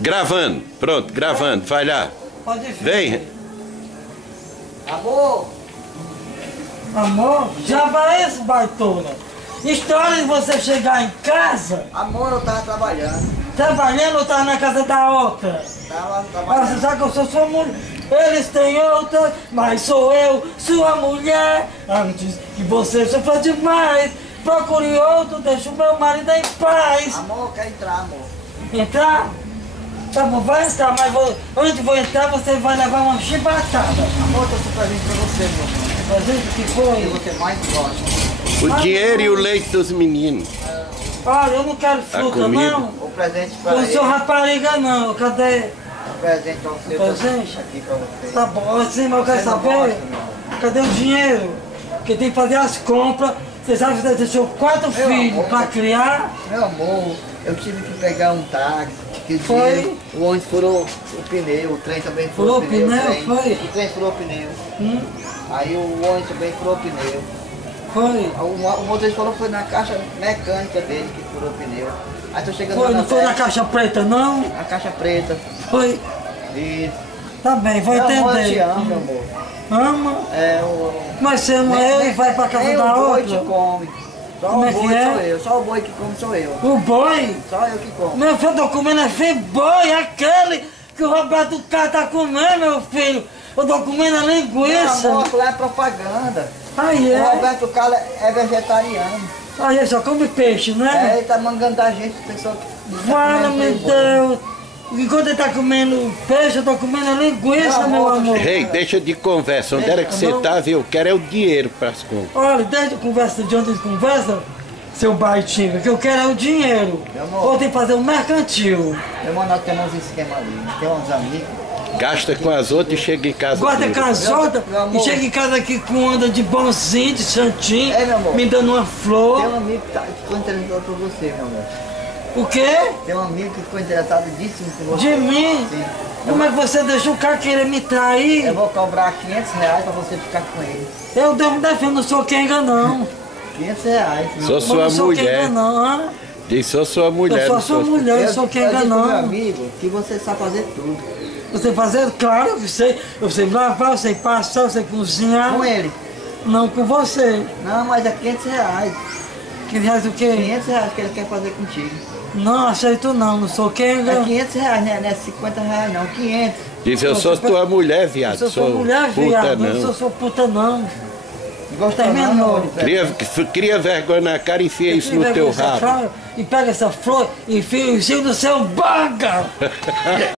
Gravando, pronto, gravando, vai lá. Pode vir. Vem. Amor! Amor, já vai esse baitola. História de você chegar em casa, Amor, eu tava trabalhando. trabalhando ou tá na casa da outra. Tava Ah, você trabalhando. sabe que eu sou sua mulher. Eles têm outra, mas sou eu, sua mulher. Antes que você sofra demais, procure outro, deixa o meu marido em paz. Amor, eu quero entrar, amor. Entrar? Tá bom, vai entrar, mas antes de eu entrar, você vai levar uma chibatada. Amor, eu trouxe um presente pra você, meu amor. Presente que Que foi? você mais gosta. O dinheiro e o leite dos meninos. Olha, eu não quero fruta, comigo? não. O presente pra Eu não ele. sou rapariga, não. Cadê? O presente pra você. Presente? Aqui pra você. Tá bom, assim, mas eu quero Você não saber. gosta, meu amor? Cadê o dinheiro? Porque tem que fazer as compras. Você sabe que você deixou 4 Meu filhos amor. pra criar? Meu amor, eu tive que pegar um táxi. Que o Foi? dinheiro, o ônibus furou o pneu, o trem também furou Furou o pneu. o pneu, trem. foi? O trem furou o pneu. Hum? Aí o ônibus também furou o pneu. Foi? O motorista falou que foi na caixa mecânica dele que furou o pneu. Aí tô chegando Foi, lá não foi na caixa preta, não? a caixa preta. Foi? Isso. Tá bem, vou Meu amor, eu te entender. amo, meu amor. Ama? É, o... Mas você ama eu e vai pra casa nem da o boi te outra? come. Só Como o é que boi é? sou eu. Só o boi que come sou eu. O boi? Só eu que como. Meu filho, eu tô comendo é boi, aquele que o Roberto Carlos tá comendo, meu filho. Eu tô comendo a Meu linguiça. amor, lá é propaganda. Aí O é. Roberto Carlos é vegetariano. Aí só come peixe, É, né? ele tá mangando da gente, pessoa que... Fala, meu Deus. Enquanto ele tá comendo peixe, eu tô comendo a linguiça, Meu meu amor, amor. Ei, deixa de conversa. Onde era que você tá, viu? Eu quero é o dinheiro pras compras. Olha, desde a conversa de ontem de conversa, seu baitinho, que eu quero é o dinheiro. Meu amor. Ou tem que fazer um mercantil. Meu irmão, nós temos uns esquemas ali. Tem uns amigos. Gasta com as outras e chega em casa. Guarda duro. casota Meu e amor. chega em casa aqui com onda de bonzinho, de santinho, É, meu amor. me dando uma Tem flor. um amigo que ficou interessado por você, meu amor. O quê? Tem um amigo que ficou interessadíssimo por você. De mim? Sim. Como é que você deixou o cara querer me trair? Eu vou cobrar R$500 pra você ficar com ele. Eu devo defender, não sou quenga não. R$500. Sou Eu sua não sou quenga mulher. não, hã? Diz, sou sua mulher. Eu sou não sua sou- mulher, eu sou eu quenga disse pro meu não. amigo que você sabe fazer tudo. Você fazer, claro, eu sei lavar, eu sei passar, eu sei cozinhar. Com ele. Não com você. Não, mas é R$500. Que reais o quê? R$500 que ele quer fazer contigo. Não, aceito não sou É quenga. R$500, né? Não é R$50 não, 500. Diz, eu sou tua mulher, viado. Eu sou sua mulher, puta, viado, eu não. não sou puta não. Gostou Tem não, menor. meu amor? Cria vergonha na cara e enfia isso no Pega teu essa rabo. flor E pega essa flor e enfia no seu banga.